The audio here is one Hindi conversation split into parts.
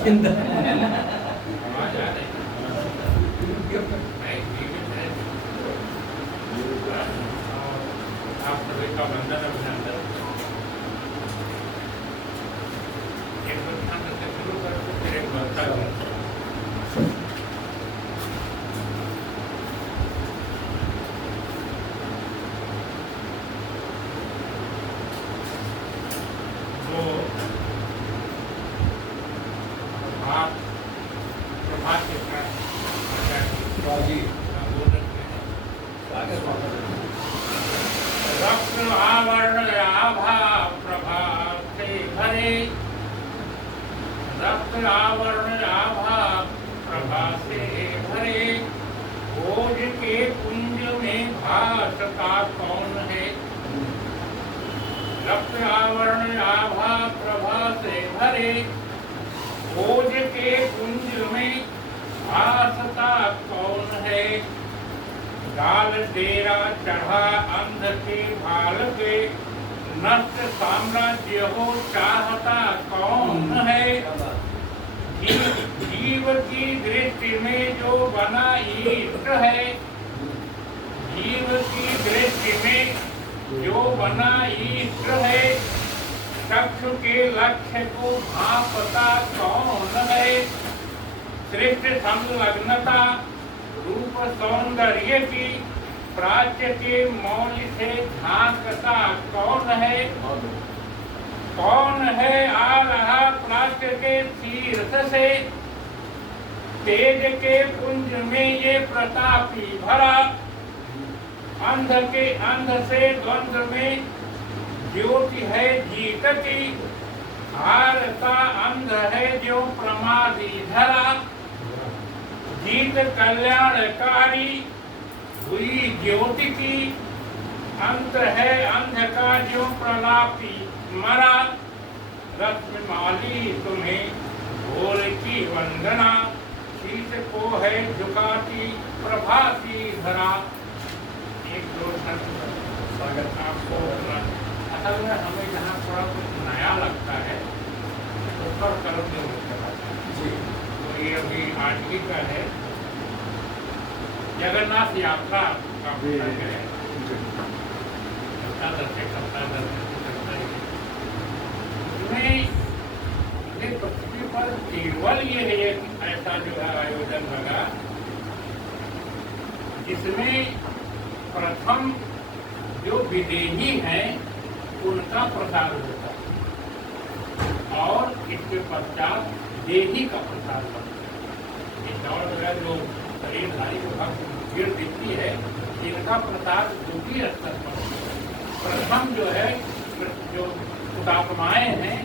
आवाज आ रही नहीं, जीवित है। और आप सभी का वंदन अभिनंदन। एक वचन से शुरू करके फिर एक वक्ता रत्न आवरण आभा प्रभा से भरे, रत्न आवरण आभा प्रभा से भरे, ओज के कुंज में भासता कौन है। रत्न आवरण आभा प्रभा से भरे, ओज के कुंज में भासता कौन है। डाल डेरा चढ़ा अंध के भाल पे, नष्ट साम्राज्य हो चाहता कौन है। जीव की दृष्टि में जो बना ईष्ट है, जीव की दृष्टि में जो बना ईष्ट है, चक्षु के लक्ष्य को भांपता कौन है। सृष्टि संलग्नता रूप सौंदर्य की प्राच्य के मौल से झांकता कौन है। कौन है आ रहा प्राच्य के शीर्ष से, तेज के पुंज में ये प्रतापी भरा। अंध के अंध से द्वंद्व में ज्योति है जीत की, हारता अंध है जो प्रमादी धरा। जीत कल्याणकारी हुई ज्योति की, अंत है अंध का जो प्रलापी मरा। रत्न माली तुम्हें भोर की वंदना, शीश को है झुकाती प्रभाती धरा। एक दो स्वागत आपको। असल में हमें यहाँ थोड़ा कुछ नया लगता है तो पर कलम जो जी, तो ये अभी आज ही का है। जगन्नाथ यात्रा का पुस्तक है, इसमें पृथ्वी पर केवल ये एक ऐसा जो है आयोजन लगा जिसमें प्रथम जो विदेही हैं उनका प्रसार होता है और इसके पश्चात देही का प्रसार होता है। ये दौड़ वगैरह जो शरीरधारी भक्त भीड़ दिखती है, इनका प्रसार द्वितीय स्तर पर। प्रथम जो है जो हुतात्माएं हैं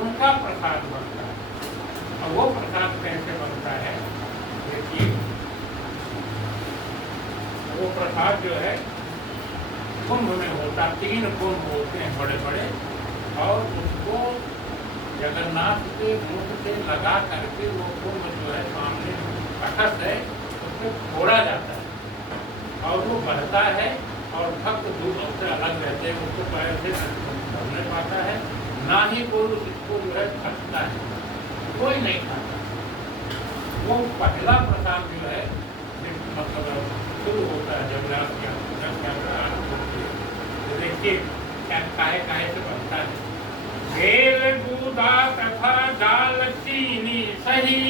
उनका प्रसाद बनता है। और वो प्रसाद कैसे बनता है देखिए, वो प्रसाद जो है कुंभ में होता, 3 कुंभ होते हैं बड़े बड़े, और उसको जगन्नाथ के मुख से लगा करके वो कुंभ जो है सामने तखत है उसको फोड़ा जाता है और वो बढ़ता है और भक्त दूर से अलग रहते हैं, उसको पैर से धरने पाता है, ना ही कोई उसको जो है खटता है, कोई नहीं खाता। वो पहला प्रसाद जो है मतलब शुरू होता है जब आरंभ होती है। तो देखिए क्या काहे से बनता है। बेल बूदा तथा दाल चीनी सही,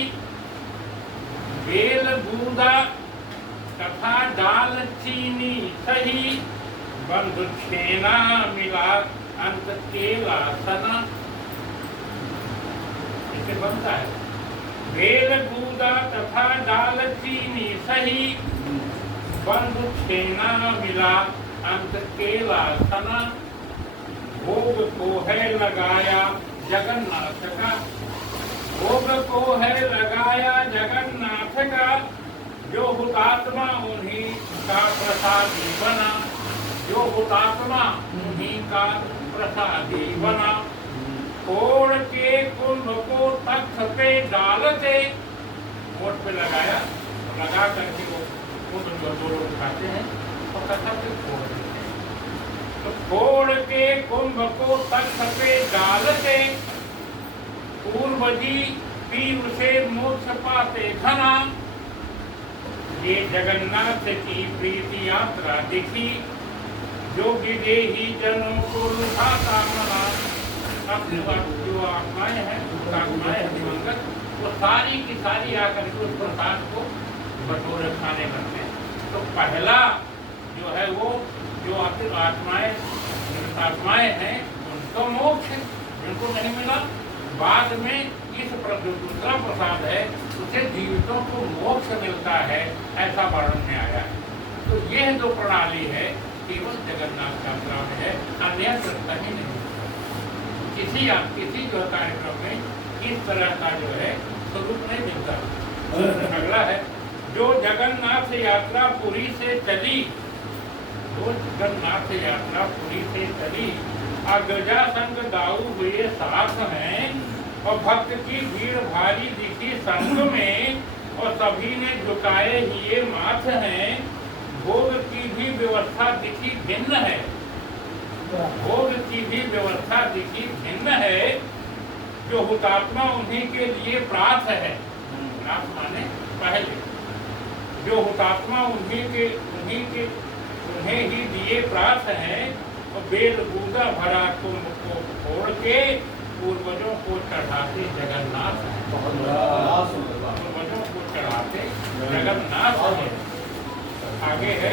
बेल बूदा तथा दाल चीनी सही, बंधु छेना मिला अंत केला सना। इसे बनता है बेल बूदा तथा दाल चीनी सही, बंधु छेना मिला अंत केला सना। भोग को है लगाया जगन्नाथ का, भोग को है लगाया जगन्नाथ का, जो हुतात्मा उन्हीं का प्रसादी बना, जो हुतात्मा उन्हीं का प्रसादी बना। तोड़ के कुंभ को तख्त पे डालते, कोट पे लगाया, लगा करके वो कुंभ जो 2 लोग उठाते हैं और तख्त पे फोड़ देते हैं। तो फोड़ के कुंभ को तख्त पे डालते, पूर्व जी पीर से मोक्ष पाते घना। ये जगन्नाथ की प्रीति यात्रा दिखी, जो विदेही जनों को लुभाता मना। अपने जो आत्माएं हैं, दिवंगत, वो सारी की सारी आकर के उस प्रसाद को बटोरे खाने बनते हैं। तो पहला जो है वो जो आत्माएं हैं उनको मोक्ष उनको नहीं मिला। बाद में इस जो दूसरा प्रसाद है उसे जीवितों को मोक्ष मिलता है, ऐसा वर्णन में आया है। तो यह जो प्रणाली है केवल जगन्नाथ यात्रा में है, अन्यत्र कहीं नहीं। किसी जो कार्यक्रम में इस तरह का जो है स्वरूप नहीं मिलता। अगला है, जो जगन्नाथ यात्रा पुरी से चली, जो जगन्नाथ यात्रा पुरी से चली, अग्रजा संग दाऊ हुए साथ हैं, और भक्त की भीड़ भारी दिखी संग में, और सभी ने झुकाए हिये माथ हैं। भोग की भी व्यवस्था दिखी भिन्न है, भोग की भी व्यवस्था दिखी भिन्न है। जो हुतात्मा उन्हीं के लिए प्राथ है, प्राथ माने पहले, जो हुतात्मा उन्हें ही दिए प्राथ हैं, और बेल बूदा भरा कुंभ को फोड़ के पूर्वजों को चढ़ाते जगन्नाथ है। पूर्वजों को चढ़ाते जगन्नाथ है। आगे है,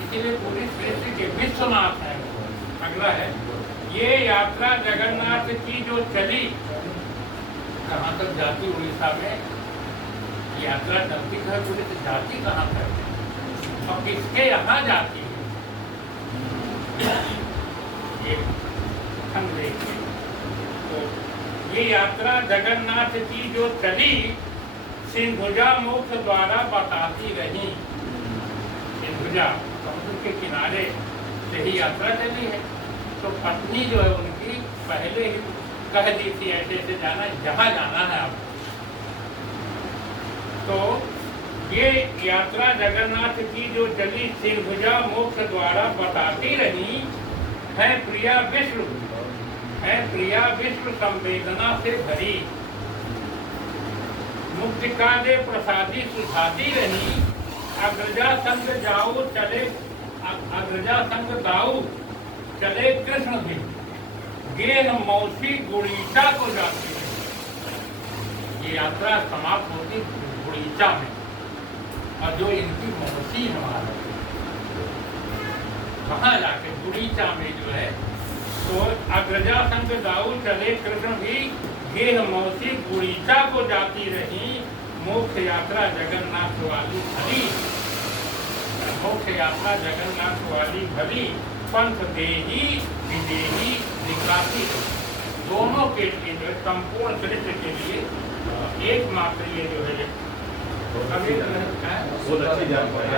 इसीलिए पूरी सृष्टि के विश्वनाथ है। अगला है, ये यात्रा जगन्नाथ की जो चली, कहाँ तक जाती? उड़ीसा में यात्रा चलती है, पूरी जाती कहाँ तक और किसके यहाँ जाती है? ये खंड देखिए। तो ये यात्रा जगन्नाथ की जो चली, सिंधुजा मोक्ष द्वारा बताती रही। सिंधुजा समुद्र के किनारे से ही यात्रा चली है। तो पत्नी जो है उनकी पहले ही कह दी थी ऐसे ऐसे जाना, जहाँ जाना है आपको। तो ये यात्रा जगन्नाथ की जो चली, सिंधुजा मोक्ष द्वारा बताती रही, है प्रिया विश्व संवेदना से भरी। मुक्तिका दे प्रसादी सुझाती रही, अग्रजा संग जाओ चले, अग्रजा संग दाऊ चले कृष्ण भी, गेह मौसी गुड़ीचा को जाती है। ये यात्रा समाप्त होती गुड़ीचा में, और जो इनकी मौसी है वहां कहाँ जाके गुड़ीचा में जो है। तो अग्रजा संग दाऊ चले कृष्ण भी, गेह मौसी गुड़ीचा को जाती रही। मोक्ष यात्रा जगन्नाथ वाली भली, मोक्ष यात्रा जगन्नाथ वाली भली, पंथ देही विदेही निकासी। दोनों के लिए जो है संपूर्ण सृष्टि के लिए एकमात्र ये जो है बहुत अच्छी जानकारी।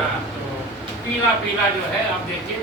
पीला पीला जो है आप देखिए।